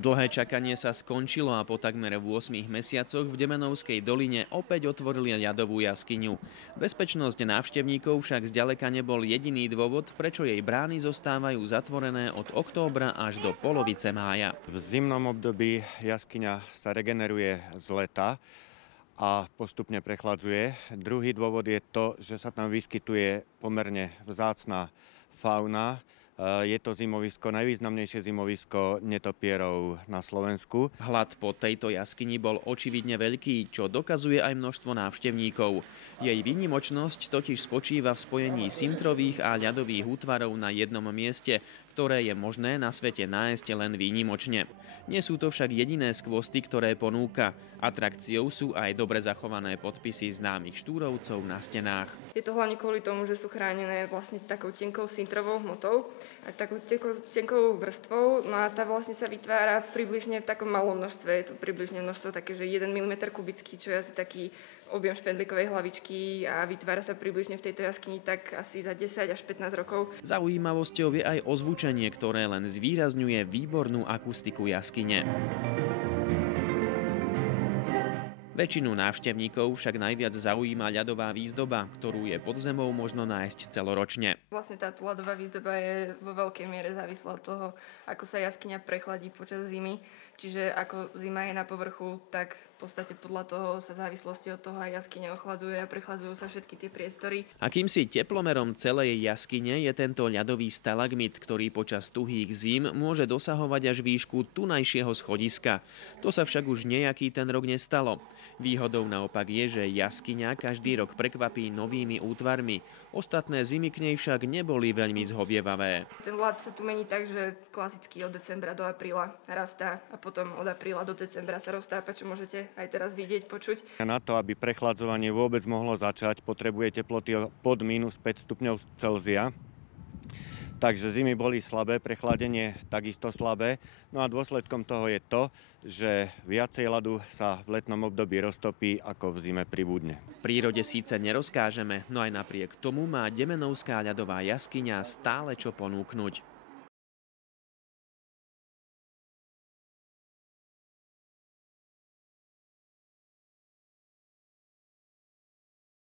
Dlhé čakanie sa skončilo a po takmer 8 mesiacoch v Demenovskej doline opäť otvorili ľadovú jaskyňu. Bezpečnosť návštevníkov však zďaleka nebol jediný dôvod, prečo jej brány zostávajú zatvorené od októbra až do polovice mája. V zimnom období jaskyňa sa regeneruje z leta a postupne prechladzuje. Druhý dôvod je to, že sa tam vyskytuje pomerne vzácna fauna. Je to zimovisko, najvýznamnejšie zimovisko netopierov na Slovensku. Hlad po tejto jaskyni bol očividne veľký, čo dokazuje aj množstvo návštevníkov. Jej výnimočnosť totiž spočíva v spojení sintrových a ľadových útvarov na jednom mieste, ktoré je možné na svete nájsť len výnimočne. Nie sú to však jediné skvosty, ktoré ponúka. Atrakciou sú aj dobre zachované podpisy známych štúrovcov na stenách. Je to hlavne kvôli tomu, že sú chránené vlastne takou tenkou sintrovou hmotou a takou tenkou vrstvou. No a tá vlastne sa vytvára približne v takom malom množstve. Je to približne množstvo také, že 1 mm kubický, čo je asi taký objem špendlíkovej hlavičky a vytvára sa približne v tejto jaskyni tak asi za 10 až 15 rokov. Zaujímavosťou je aj ozvučenie, ktoré len zvýrazňuje výbornú akustiku jaskyne. Väčšinu návštevníkov však najviac zaujíma ľadová výzdoba, ktorú je pod zemou možno nájsť celoročne. Vlastne táto ľadová výzdoba je vo veľkej miere závislá od toho, ako sa jaskyňa prechladí počas zimy. Čiže ako zima je na povrchu, tak v podstate podľa toho sa v závislosti od toho aj jaskyňa ochladzuje a prechladzujú sa všetky tie priestory. Akýmsi teplomerom celej jaskyne je tento ľadový stalagmit, ktorý počas tuhých zím môže dosahovať až výšku tunajšieho schodiska. To sa však už nejaký ten rok nestalo. Výhodou naopak je, že jaskyňa každý rok prekvapí novými útvarmi. Ostatné zimy k nej však neboli veľmi zhovievavé. Ten ľad sa tu mení tak, že klasicky od decembra do apríla rastá a potom od apríla do decembra sa roztápa, čo môžete aj teraz vidieť, počuť. Na to, aby prechladzovanie vôbec mohlo začať, potrebuje teploty pod minus 5 stupňov Celzia. Takže zimy boli slabé, prechladenie takisto slabé. No a dôsledkom toho je to, že viacej ľadu sa v letnom období roztopí, ako v zime pribudne. V prírode síce nerozkážeme, no aj napriek tomu má Demenovská ľadová jaskyňa stále čo ponúknuť.